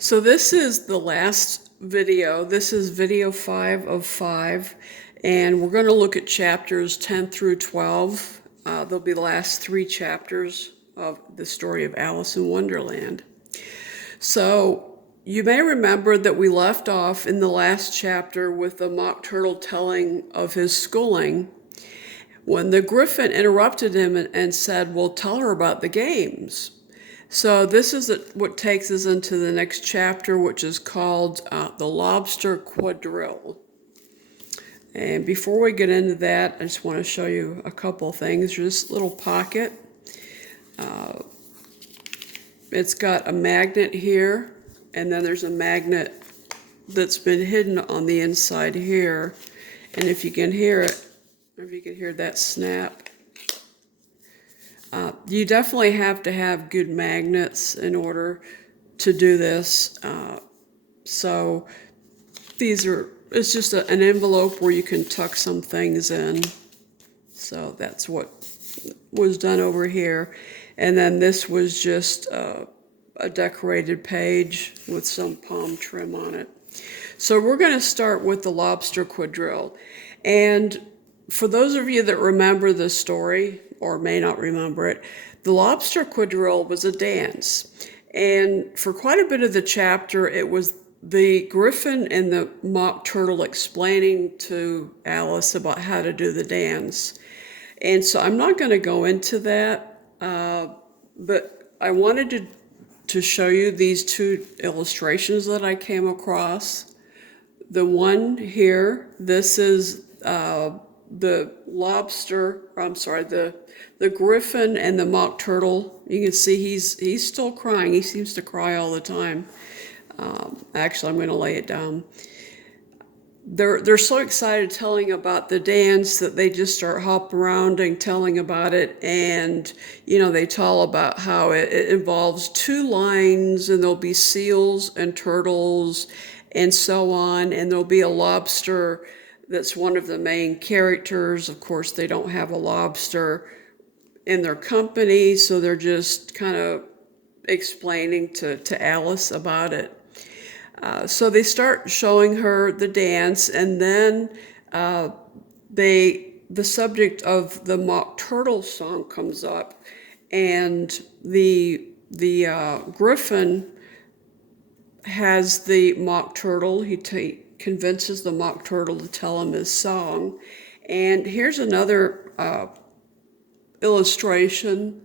So this is the last video. This is video 5 of 5, and we're going to look at chapters 10 through 12. They'll be the last 3 chapters of the story of Alice in Wonderland. So you may remember that we left off in the last chapter with the Mock Turtle telling of his schooling, when the Griffin interrupted him and said, well, tell her about the games. So this is what takes us into the next chapter, which is called the Lobster Quadrille. And before we get into that, I just want to show you a couple things. There's this little pocket. It's got a magnet here, and then there's a magnet that's been hidden on the inside here. And if you can hear it, if you can hear that snap, you definitely have to have good magnets in order to do this. So it's just an envelope where you can tuck some things in. So that's what was done over here. And then this was just a decorated page with some palm trim on it. So we're going to start with the Lobster Quadrille. And for those of you that remember the story, or may not remember it, the Lobster Quadrille was a dance. And for quite a bit of the chapter, it was the Griffin and the Mock Turtle explaining to Alice about how to do the dance. And so I'm not going to go into that, but I wanted to show you these 2 illustrations that I came across. The one here, this is the Griffin and the Mock Turtle. You can see he's still crying. He seems to cry all the time. Actually, I'm going to lay it down. They're so excited telling about the dance that they just start hopping around and telling about it. And, they tell about how it involves 2 lines, and there'll be seals and turtles and so on. And there'll be a lobster that's one of the main characters. Of course, they don't have a lobster in their company, so they're just kind of explaining to Alice about it. So they start showing her the dance, and then the subject of the Mock Turtle song comes up, and the Griffin has the Mock Turtle. He convinces the Mock Turtle to tell him his song. And here's another illustration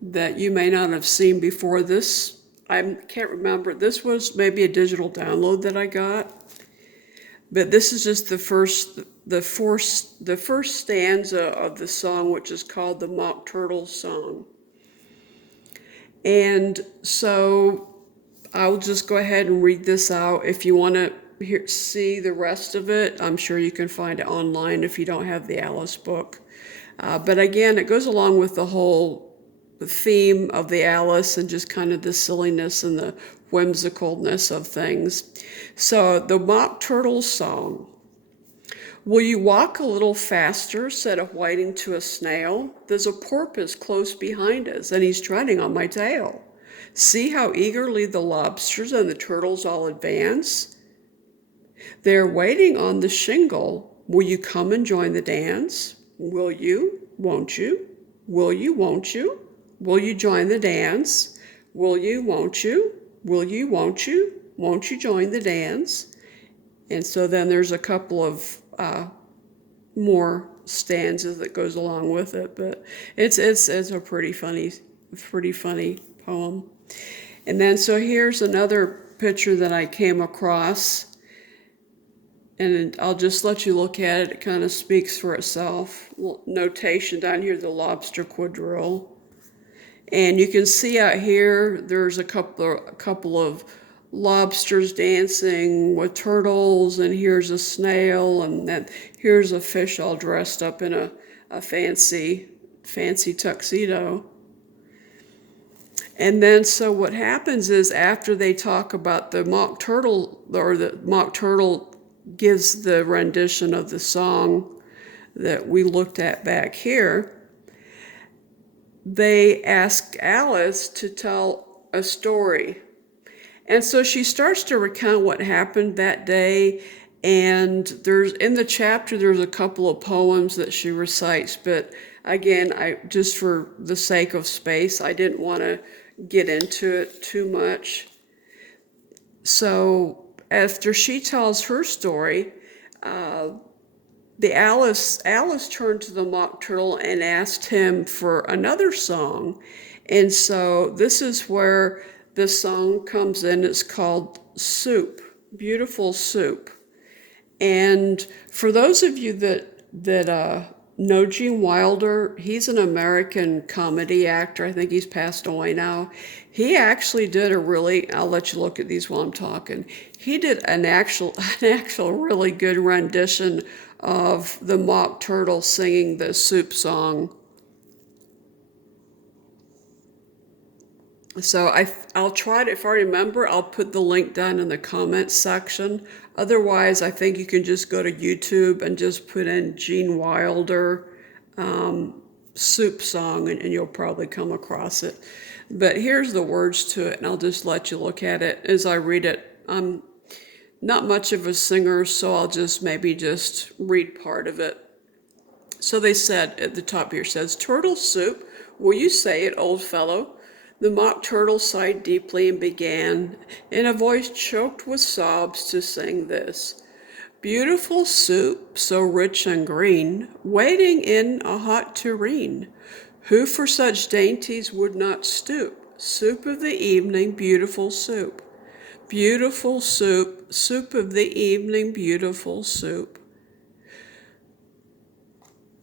that you may not have seen before. This, I can't remember. This was maybe a digital download that I got. But this is just the first stanza of the song, which is called the Mock Turtle Song. And so I'll just go ahead and read this out. If you want to see the rest of it, I'm sure you can find it online if you don't have the Alice book. But again, it goes along with the whole theme of the Alice and just kind of the silliness and the whimsicalness of things. So the Mock Turtle Song. Will you walk a little faster, said a whiting to a snail. There's a porpoise close behind us, and he's treading on my tail. See how eagerly the lobsters and the turtles all advance. They're waiting on the shingle. Will you come and join the dance? Will you? Won't you? Will you? Won't you? Will you join the dance? Will you? Won't you? Will you? Won't you? Won't you join the dance? And so then there's a couple of more stanzas that goes along with it, but it's a pretty funny poem. And then so here's another picture that I came across, and I'll just let you look at it. It kind of speaks for itself. Little notation down here, the Lobster Quadrille. And you can see out here, there's a couple of lobsters dancing with turtles, and here's a snail, and then here's a fish all dressed up in a fancy tuxedo. And then so what happens is, after they talk about the Mock Turtle, or the Mock Turtle gives the rendition of the song that we looked at back here, they asked Alice to tell a story. And so she starts to recount what happened that day. And there's in the chapter, there's a couple of poems that she recites. But again, I just for the sake of space, I didn't want to get into it too much. So after she tells her story, the Alice turned to the Mock Turtle and asked him for another song. And so this is where this song comes in. It's called Soup, Beautiful Soup. And for those of you that know Gene Wilder, he's an American comedy actor. I think he's passed away now. He actually did a really, I'll let you look at these while I'm talking. He did an actual really good rendition of the Mock Turtle singing the Soup song. So I'll try to, if I remember, I'll put the link down in the comments section. Otherwise, I think you can just go to YouTube and just put in Gene Wilder Soup song, and you'll probably come across it. But here's the words to it, and I'll just let you look at it as I read it. I'm not much of a singer, so I'll just maybe just read part of it. So they said, at the top here says, "Turtle soup, will you say it, old fellow?" The Mock Turtle sighed deeply and began, in a voice choked with sobs, to sing this. "Beautiful soup, so rich and green, waiting in a hot tureen. Who for such dainties would not stoop? Soup of the evening, beautiful soup. Beautiful soup, soup of the evening, beautiful soup."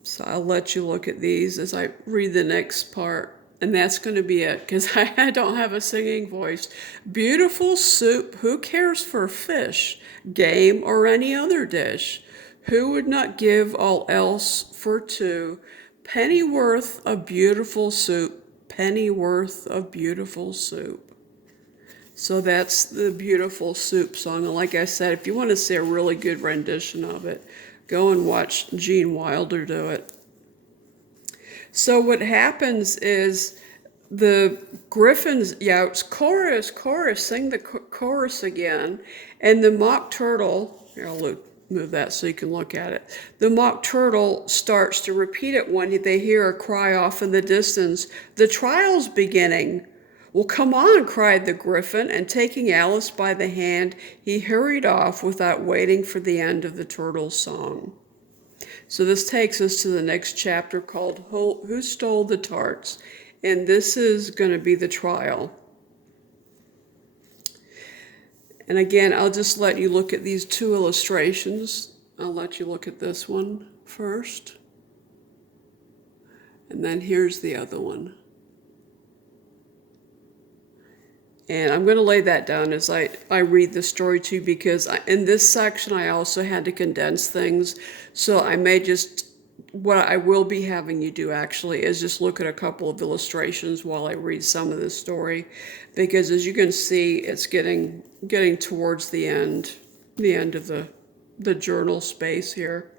So I'll let you look at these as I read the next part. And that's going to be it, because I don't have a singing voice. Beautiful soup, who cares for fish, game, or any other dish? Who would not give all else for two? Pennyworth of beautiful soup, pennyworth of beautiful soup. So that's the Beautiful Soup song. And like I said, if you want to see a really good rendition of it, go and watch Gene Wilder do it. So what happens is the griffins, it's chorus, sing the chorus again. And the Mock Turtle, here I'll move that so you can look at it. The Mock Turtle starts to repeat it when they hear a cry off in the distance. "The trial's beginning." "Well, come on," cried the Griffin, and taking Alice by the hand, he hurried off without waiting for the end of the turtle's song. So this takes us to the next chapter called Who Stole the Tarts? And this is going to be the trial. And again, I'll just let you look at these two illustrations. I'll let you look at this one first. And then here's the other one. And I'm going to lay that down as I read the story too, because in this section I also had to condense things. So I may just, what I will be having you do actually is just look at a couple of illustrations while I read some of the story. Because as you can see, it's getting towards the end of the journal space here.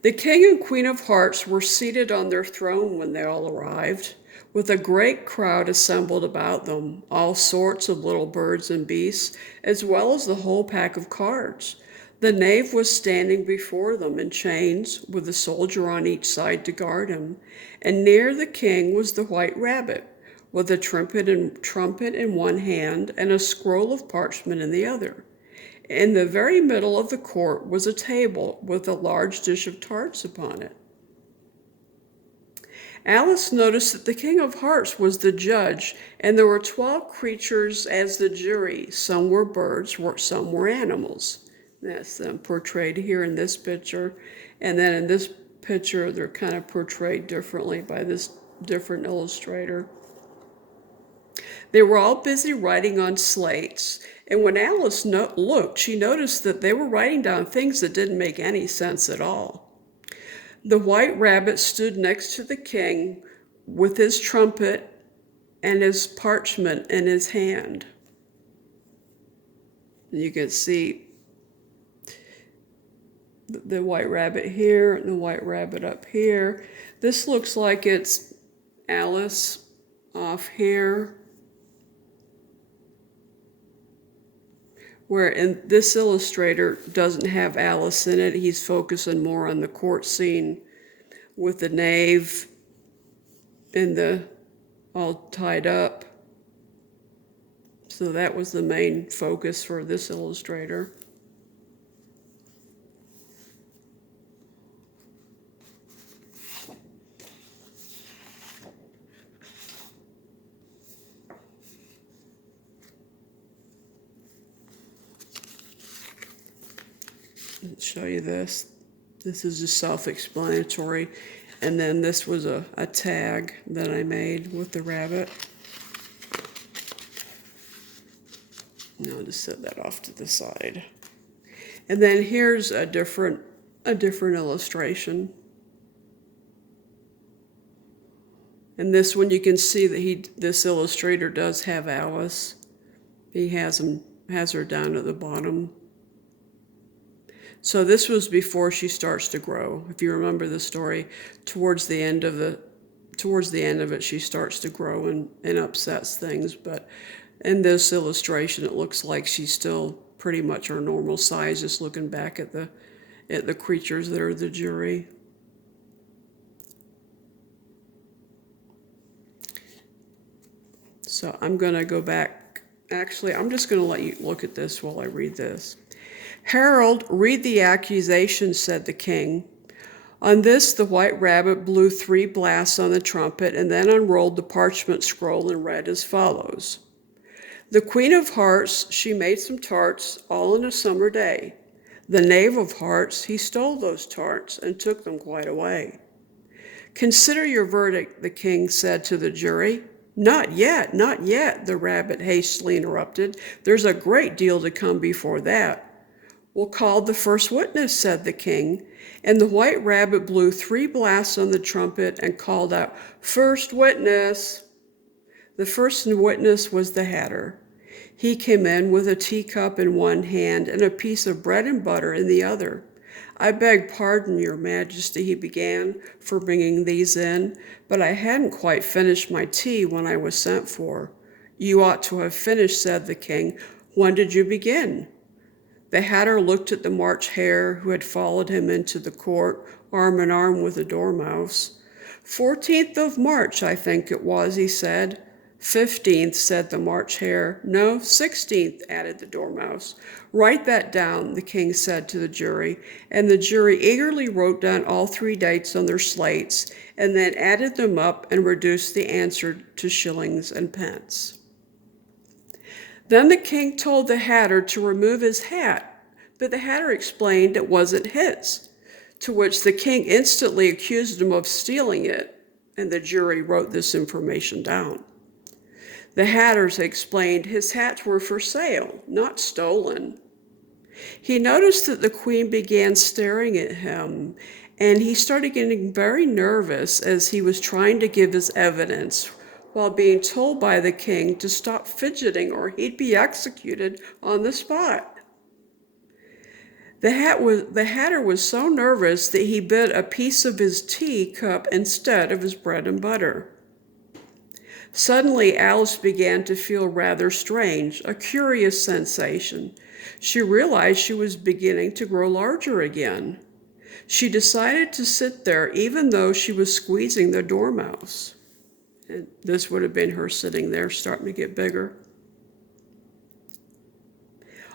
The King and Queen of Hearts were seated on their throne when they all arrived, with a great crowd assembled about them, all sorts of little birds and beasts, as well as the whole pack of cards. The knave was standing before them in chains, with a soldier on each side to guard him, and near the king was the white rabbit, with a trumpet in one hand and a scroll of parchment in the other. In the very middle of the court was a table with a large dish of tarts upon it. Alice noticed that the King of Hearts was the judge, and there were 12 creatures as the jury. Some were birds, some were animals. That's them portrayed here in this picture. And then in this picture, they're kind of portrayed differently by this different illustrator. They were all busy writing on slates, and when Alice looked, she noticed that they were writing down things that didn't make any sense at all. The white rabbit stood next to the king with his trumpet and his parchment in his hand. You can see the white rabbit here and the white rabbit up here. This looks like it's Alice off here. where in this illustrator doesn't have Alice in it. He's focusing more on the court scene with the knave and the all tied up. So that was the main focus for this illustrator. I'll show you this. This is just self-explanatory. And then this was a tag that I made with the rabbit. And I'll just set that off to the side. And then here's a different illustration. And this one you can see that this illustrator does have Alice. He has her down at the bottom. So this was before she starts to grow. If you remember the story, towards the end of it, she starts to grow and upsets things. But in this illustration, it looks like she's still pretty much her normal size, just looking back at the creatures that are the jury. So I'm going to go back. Actually, I'm just going to let you look at this while I read this. "Herald, read the accusation," said the king. On this, the white rabbit blew 3 blasts on the trumpet and then unrolled the parchment scroll and read as follows. "The Queen of Hearts, she made some tarts, all in a summer day. The Knave of Hearts, he stole those tarts and took them quite away." "Consider your verdict," the king said to the jury. Not yet, the rabbit hastily interrupted. "There's a great deal to come before that." "We'll call the first witness," said the king, and the white rabbit blew 3 blasts on the trumpet and called out, "First witness." The first witness was the Hatter. He came in with a teacup in one hand and a piece of bread and butter in the other. "I beg pardon, Your Majesty," he began, "for bringing these in, but I hadn't quite finished my tea when I was sent for." "You ought to have finished," said the king. "When did you begin?" The Hatter looked at the March Hare, who had followed him into the court, arm in arm with the Dormouse. 14th of March, I think it was," he said. 15th, said the March Hare. "No, 16th, added the Dormouse. "Write that down," the king said to the jury, and the jury eagerly wrote down all 3 dates on their slates, and then added them up and reduced the answer to shillings and pence. Then the king told the Hatter to remove his hat, but the Hatter explained it wasn't his, to which the king instantly accused him of stealing it, and the jury wrote this information down. The Hatters explained his hats were for sale, not stolen. He noticed that the queen began staring at him, and he started getting very nervous as he was trying to give his evidence while being told by the king to stop fidgeting or he'd be executed on the spot. The Hatter was so nervous that he bit a piece of his teacup instead of his bread and butter. Suddenly, Alice began to feel rather strange, a curious sensation. She realized she was beginning to grow larger again. She decided to sit there even though she was squeezing the Dormouse. And this would have been her sitting there, starting to get bigger.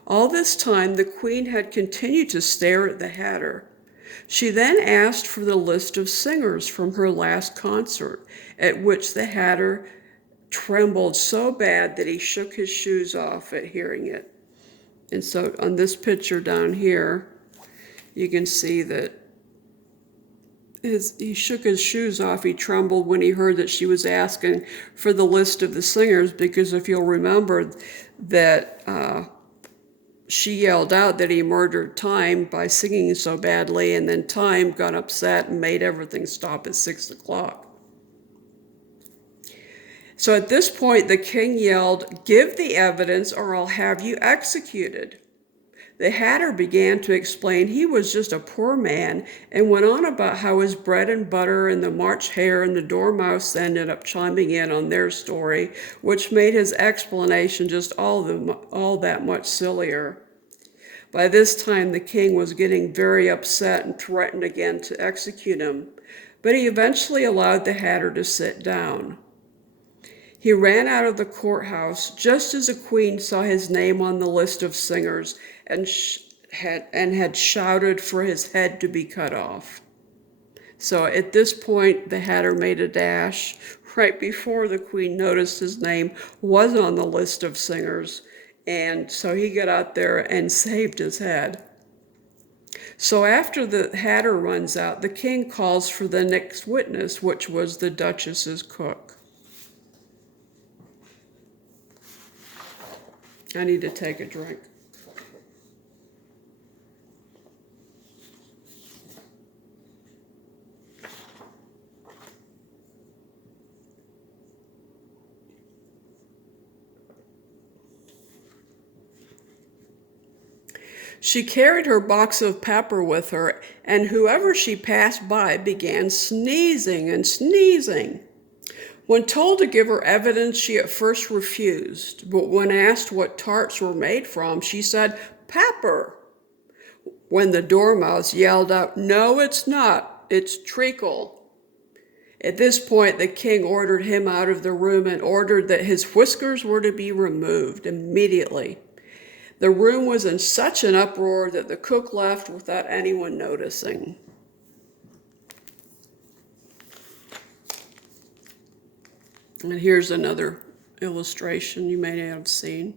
All this time, the queen had continued to stare at the Hatter. She then asked for the list of singers from her last concert, at which the Hatter trembled so bad that he shook his shoes off at hearing it. And so on this picture down here, you can see that he shook his shoes off. He trembled when he heard that she was asking for the list of the singers, because if you'll remember that she yelled out that he murdered Time by singing so badly, and then Time got upset and made everything stop at 6 o'clock. So at this point, the king yelled, "Give the evidence or I'll have you executed." The Hatter began to explain he was just a poor man and went on about how his bread and butter and the March Hare and the Dormouse ended up chiming in on their story, which made his explanation just all that much sillier. By this time, the king was getting very upset and threatened again to execute him, but he eventually allowed the Hatter to sit down. He ran out of the courthouse just as the queen saw his name on the list of singers and had shouted for his head to be cut off. So at this point, the Hatter made a dash right before the queen noticed his name was on the list of singers, and so he got out there and saved his head. So after the Hatter runs out, the king calls for the next witness, which was the Duchess's cook. I need to take a drink. She carried her box of pepper with her, and whoever she passed by began sneezing and sneezing. When told to give her evidence, she at first refused, but when asked what tarts were made from, she said, "Pepper." When the dormouse yelled out, "No, it's not, it's treacle." At this point, the king ordered him out of the room and ordered that his whiskers were to be removed immediately. The room was in such an uproar that the cook left without anyone noticing. And here's another illustration you may have seen.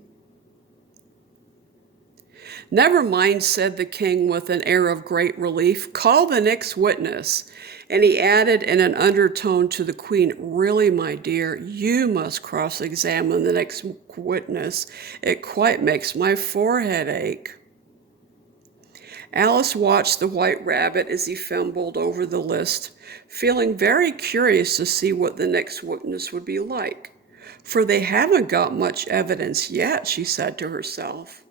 "Never mind," said the king with an air of great relief. "Call the next witness." And he added in an undertone to the queen, "Really, my dear, you must cross-examine the next witness. It quite makes my forehead ache." Alice watched the white rabbit as he fumbled over the list, feeling very curious to see what the next witness would be like. "For they haven't got much evidence yet," she said to herself.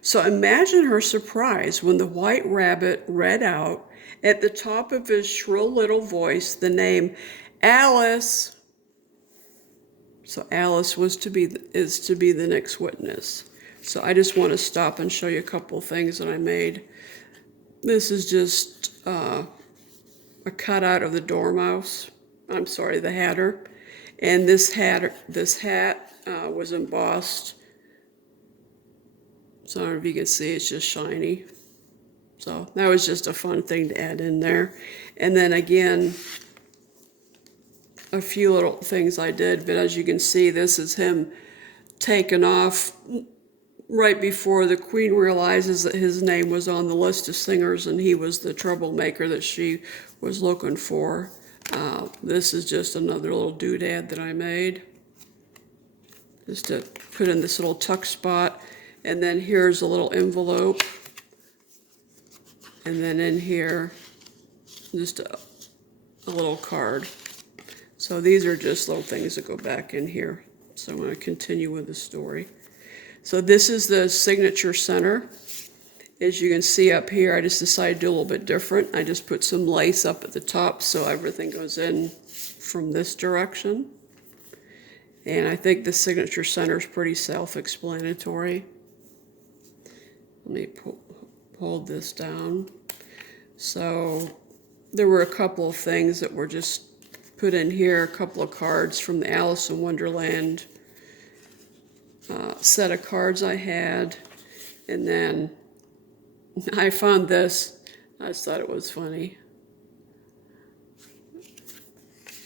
So imagine her surprise when the white rabbit read out at the top of his shrill little voice the name Alice. So Alice is to be the next witness. So I just want to stop and show you a couple of things that I made. This is just a cutout of the dormouse. I'm sorry, the Hatter. And this hat was embossed. So I don't know if you can see, it's just shiny. So that was just a fun thing to add in there. And then again, a few little things I did, but as you can see, this is him taken off right before the queen realizes that his name was on the list of singers and he was the troublemaker that she was looking for. This is just another little doodad that I made, just to put in this little tuck spot. And then here's a little envelope. And then in here, just a little card. So these are just little things that go back in here. So I'm going to continue with the story. So this is the signature center. As you can see up here, I just decided to do a little bit different. I just put some lace up at the top so everything goes in from this direction. And I think the signature center is pretty self-explanatory. Let me hold this down. So there were a couple of things that were just put in here, a couple of cards from the Alice in Wonderland set of cards I had. And then I found this. I just thought it was funny.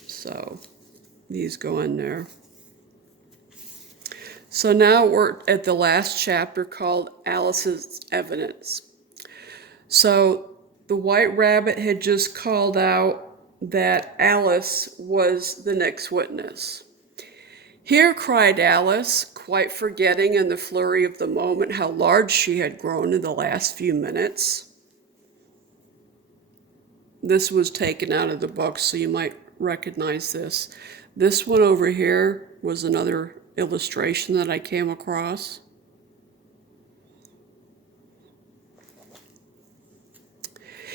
So these go in there. So now we're at the last chapter called Alice's Evidence. So the white rabbit had just called out that Alice was the next witness. "Here," cried Alice, quite forgetting in the flurry of the moment how large she had grown in the last few minutes. This was taken out of the book, so you might recognize this. This one over here was another illustration that I came across.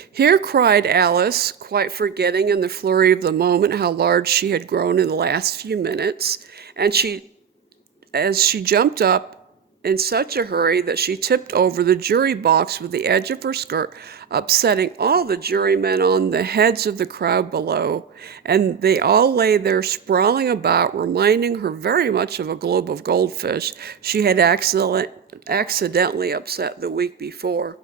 "Here," cried Alice, quite forgetting in the flurry of the moment how large she had grown in the last few minutes, and as she jumped up in such a hurry that she tipped over the jury box with the edge of her skirt, upsetting all the jurymen on the heads of the crowd below, and they all lay there sprawling about, reminding her very much of a globe of goldfish she had accidentally upset the week before.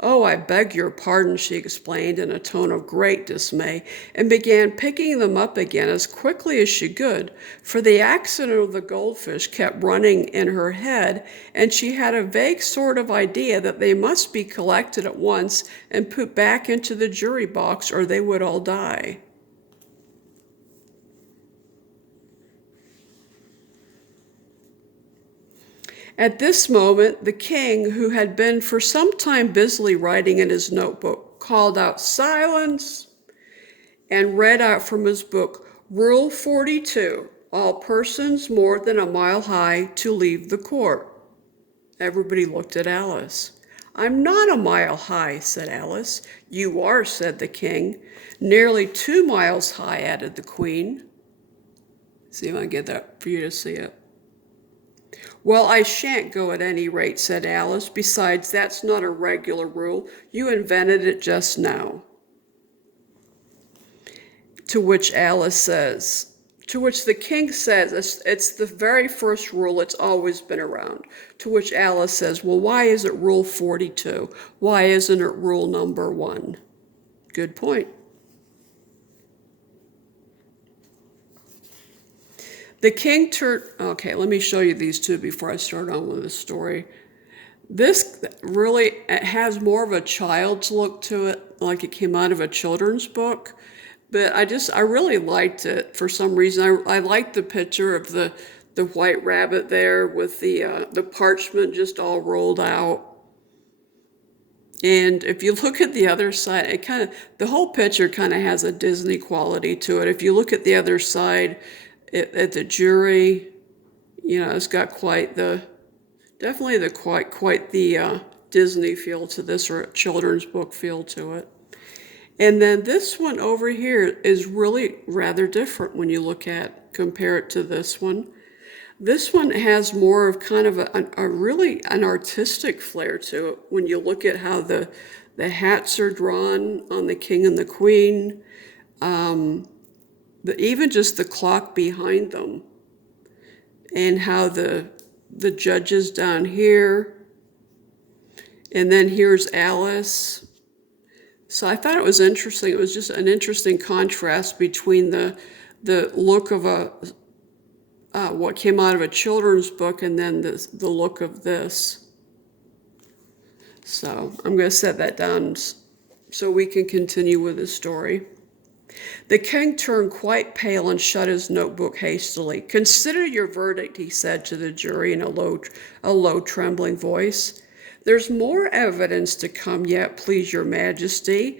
"Oh, I beg your pardon," she explained in a tone of great dismay, and began picking them up again as quickly as she could, for the accident of the goldfish kept running in her head, and she had a vague sort of idea that they must be collected at once and put back into the jury box, or they would all die. At this moment, the king, who had been for some time busily writing in his notebook, called out, "Silence!" and read out from his book, "Rule 42, all persons more than a mile high to leave the court." Everybody looked at Alice. "I'm not a mile high," said Alice. "You are," said the king. "Nearly 2 miles high," added the queen. See if I can get that for you to see it. "Well, I shan't go at any rate," said Alice. "Besides, that's not a regular rule. You invented it just now." To which the king says, it's the very first rule, it's always been around. To which Alice says, "Well, why is it rule 42? Why isn't it rule number 1? Good point. The king turned, okay, let me show you these two before I start on with the story. This really has more of a child's look to it, like it came out of a children's book. But I really liked it for some reason. I liked the picture of the white rabbit there with the parchment just all rolled out. And if you look at the other side, the whole picture kind of has a Disney quality to it. If you look at the other side, at the jury, it's got quite the Disney feel to this, or a children's book feel to it. And then this one over here is really rather different when you compare it to this one. This one has more of kind of an artistic flair to it when you look at how the hats are drawn on the king and the queen, even just the clock behind them, and how the judges down here, and then here's Alice. So I thought it was interesting. It was just an interesting contrast between the look of what came out of a children's book and then the look of this. So I'm going to set that down so we can continue with the story. The king turned quite pale and shut his notebook hastily. "Consider your verdict," he said to the jury in a low, trembling voice. "There's more evidence to come yet, please your majesty,"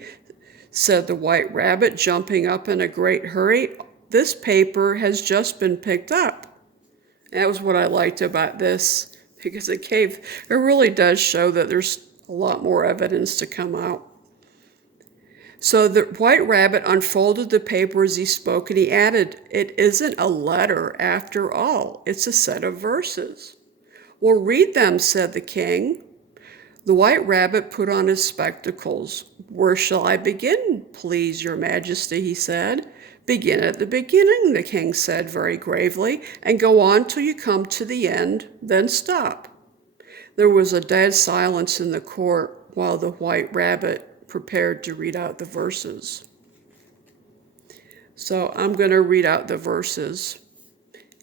said the white rabbit, jumping up in a great hurry. "This paper has just been picked up." That was what I liked about this, because it really does show that there's a lot more evidence to come out. So the white rabbit unfolded the paper as he spoke, and he added, "It isn't a letter after all. It's a set of verses." "Well, read them," said the king. The white rabbit put on his spectacles. "Where shall I begin, please your majesty?" he said. "Begin at the beginning," the king said very gravely, "and go on till you come to the end, then stop." There was a dead silence in the court while the white rabbit prepared to read out the verses. So I'm going to read out the verses,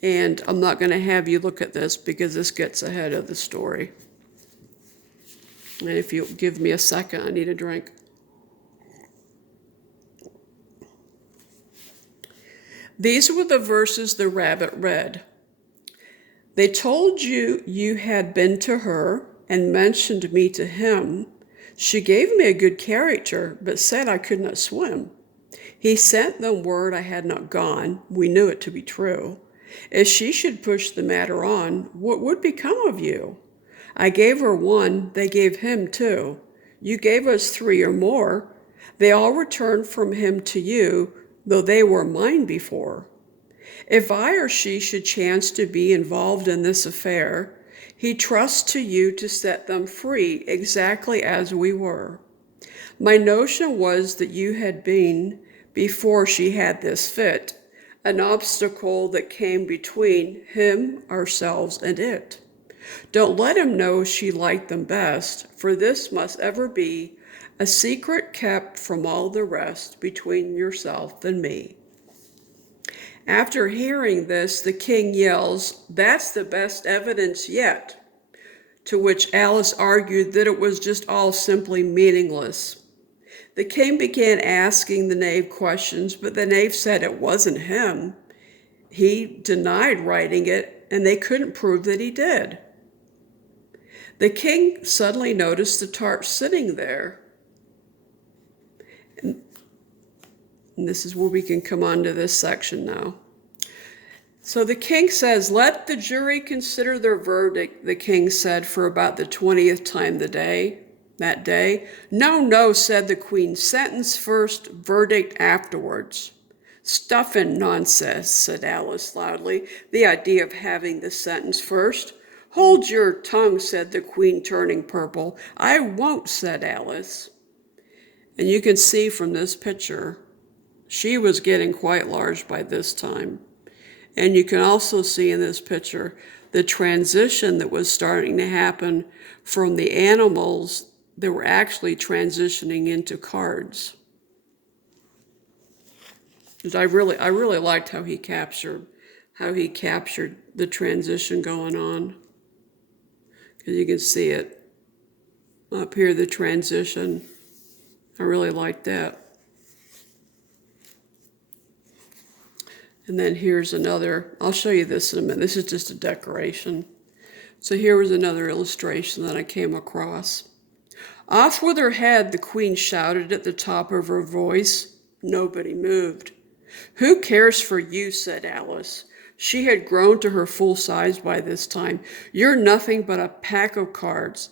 and I'm not going to have you look at this because this gets ahead of the story. And if you'll give me a second, I need a drink. These were the verses the rabbit read. "They told you you had been to her and mentioned me to him. She gave me a good character, but said I could not swim. He sent them word I had not gone. We knew it to be true. If she should push the matter on, what would become of you? I gave her 1, they gave him 2. You gave us 3 or more. They all returned from him to you, though they were mine before. If I or she should chance to be involved in this affair, He trusts to you to set them free exactly as we were. My notion was that you had been, before she had this fit, an obstacle that came between him, ourselves, and it. Don't let him know she liked them best, for this must ever be a secret kept from all the rest between yourself and me. After hearing this, the king yells, "That's the best evidence yet," to which Alice argued that it was just all simply meaningless. The king began asking the knave questions, but the knave said it wasn't him. He denied writing it, and they couldn't prove that he did. The king suddenly noticed the tart sitting there. And this is where we can come on to this section now. So the king says, "Let the jury consider their verdict," the king said for about the 20th time that day. "No, no," said the queen. "Sentence first, verdict afterwards." "Stuff and nonsense," said Alice loudly. "The idea of having the sentence first." "Hold your tongue," said the queen, turning purple. "I won't," said Alice. And you can see from this picture, she was getting quite large by this time. And you can also see in this picture the transition that was starting to happen from the animals that were actually transitioning into cards. I really liked how he captured the transition going on. Because you can see it up here, the transition. I really liked that. And then here's another, I'll show you this in a minute. This is just a decoration. So here was another illustration that I came across. "Off with her head," the queen shouted at the top of her voice. Nobody moved. "Who cares for you?" said Alice. She had grown to her full size by this time. "You're nothing but a pack of cards."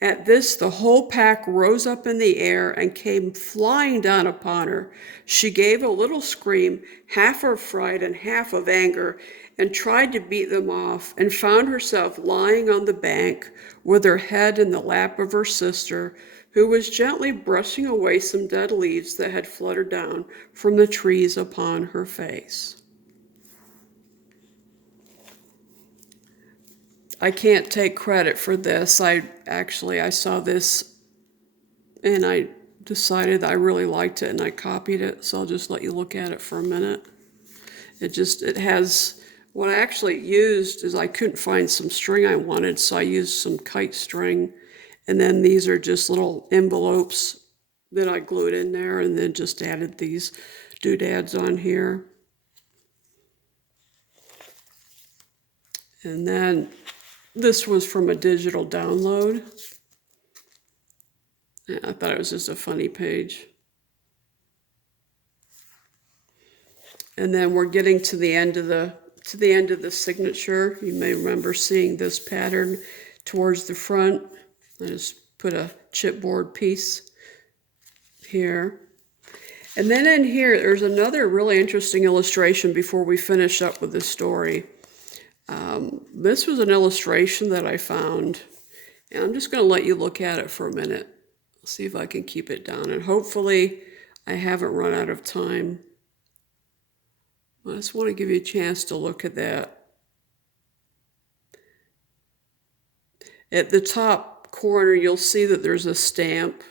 At this, the whole pack rose up in the air and came flying down upon her. She gave a little scream, half of fright and half of anger, and tried to beat them off, and found herself lying on the bank with her head in the lap of her sister, who was gently brushing away some dead leaves that had fluttered down from the trees upon her face. I can't take credit for this. I saw this and I decided I really liked it and I copied it. So I'll just let you look at it for a minute. It has, what I actually used is I couldn't find some string I wanted, so I used some kite string. And then these are just little envelopes that I glued in there and then just added these doodads on here. And then this was from a digital download. I thought it was just a funny page. And then we're getting to the end of the signature. You may remember seeing this pattern towards the front. I just put a chipboard piece here. And then in here, there's another really interesting illustration before we finish up with the story. This was an illustration that I found, and I'm just going to let you look at it for a minute. I'll see if I can keep it down, and hopefully I haven't run out of time. I just want to give you a chance to look at that. At the top corner, you'll see that there's a stamp.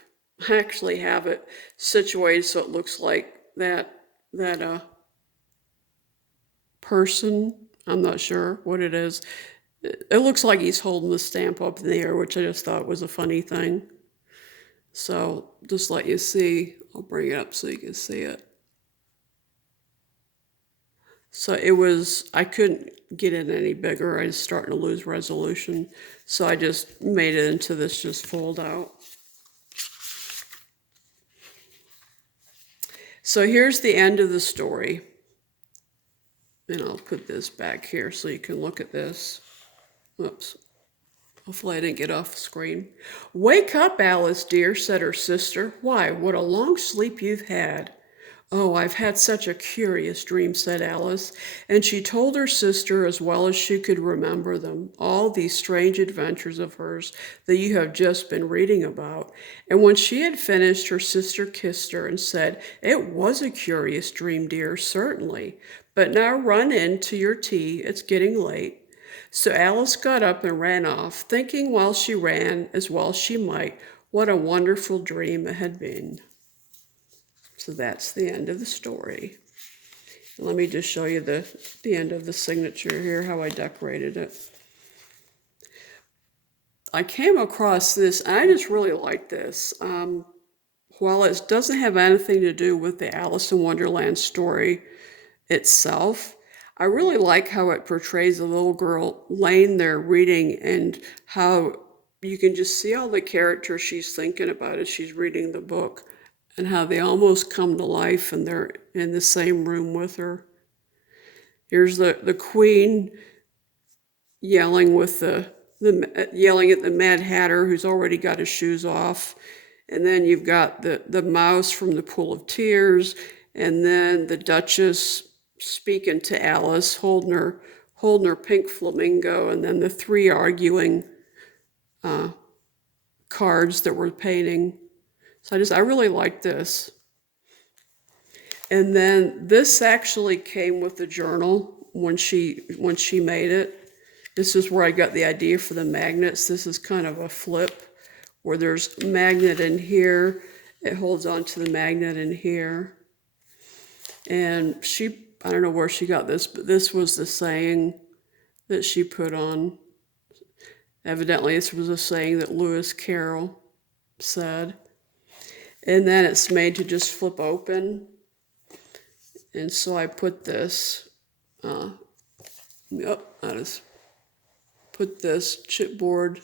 I actually have it situated so it looks like that person. I'm not sure what it is. It looks like he's holding the stamp up in the air, which I just thought was a funny thing. So just let you see. I'll bring it up so you can see it. So I couldn't get it any bigger. I was starting to lose resolution. So I just made it into this just fold out. So here's the end of the story. And I'll put this back here so you can look at this. Oops. Hopefully I didn't get off the screen. "Wake up, Alice dear," said her sister. "Why, what a long sleep you've had." "Oh, I've had such a curious dream," said Alice, and she told her sister as well as she could remember them, all these strange adventures of hers that you have just been reading about. And when she had finished, her sister kissed her and said, "It was a curious dream, dear, certainly. But now run in to your tea, it's getting late." So Alice got up and ran off, thinking while she ran, as well she might, what a wonderful dream it had been. So that's the end of the story. Let me just show you the end of the signature here, how I decorated it. I came across this, and I just really like this. While it doesn't have anything to do with the Alice in Wonderland story itself, I really like how it portrays a little girl laying there reading and how you can just see all the characters she's thinking about as she's reading the book and how they almost come to life and they're in the same room with her. Here's the queen yelling with yelling at the Mad Hatter who's already got his shoes off. And then you've got the mouse from the Pool of Tears, and then the Duchess speaking to Alice, holding her pink flamingo, and then the three arguing cards that we're painting. So I really like this. And then this actually came with the journal when she made it. This is where I got the idea for the magnets. This is kind of a flip where there's a magnet in here. It holds on to the magnet in here. And I don't know where she got this, but this was the saying that she put on. Evidently, this was a saying that Lewis Carroll said. And then it's made to just flip open. And so I put this, I just put this chipboard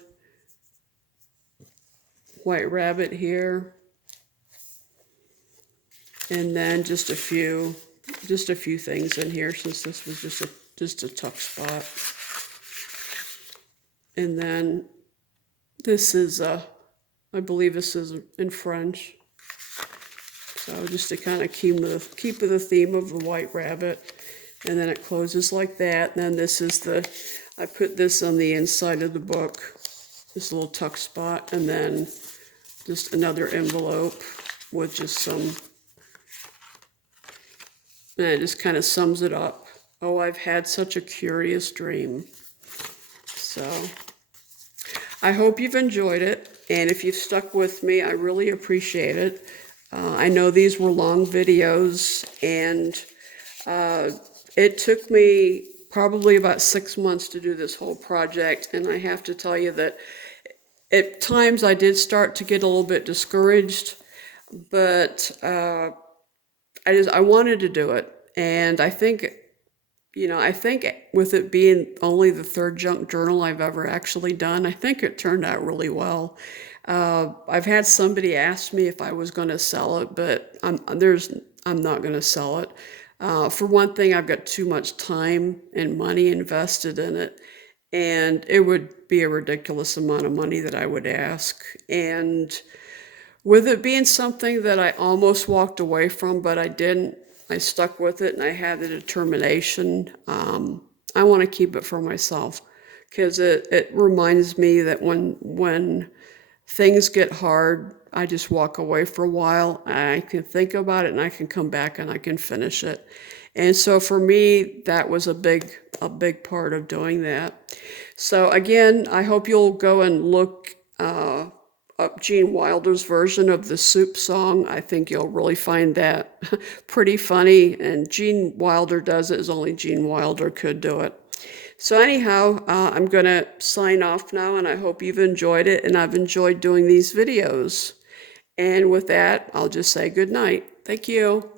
white rabbit here. And then just a few things in here since this was just a tuck spot. And then this is, I believe this is in French. So just to kind of keep with the theme of the white rabbit. And then it closes like that. And then this is I put this on the inside of the book, this little tuck spot. And then just another envelope with just some, and it just kind of sums it up. Oh, I've had such a curious dream. So I hope you've enjoyed it. And if you've stuck with me, I really appreciate it. I know these were long videos, and it took me probably about 6 months to do this whole project. And I have to tell you that at times I did start to get a little bit discouraged, but I wanted to do it. And I think with it being only the third junk journal I've ever actually done, I think it turned out really well. I've had somebody ask me if I was going to sell it, but I'm not going to sell it. For one thing, I've got too much time and money invested in it, and it would be a ridiculous amount of money that I would ask. And with it being something that I almost walked away from, but I didn't, I stuck with it and I had the determination. I want to keep it for myself because it reminds me that when things get hard, I just walk away for a while. I can think about it and I can come back and I can finish it. And so for me, that was a big part of doing that. So again, I hope you'll go and look up Gene Wilder's version of the Soup song. I think you'll really find that pretty funny. And Gene Wilder does it as only Gene Wilder could do it. So anyhow, I'm going to sign off now, and I hope you've enjoyed it, and I've enjoyed doing these videos. And with that, I'll just say good night. Thank you.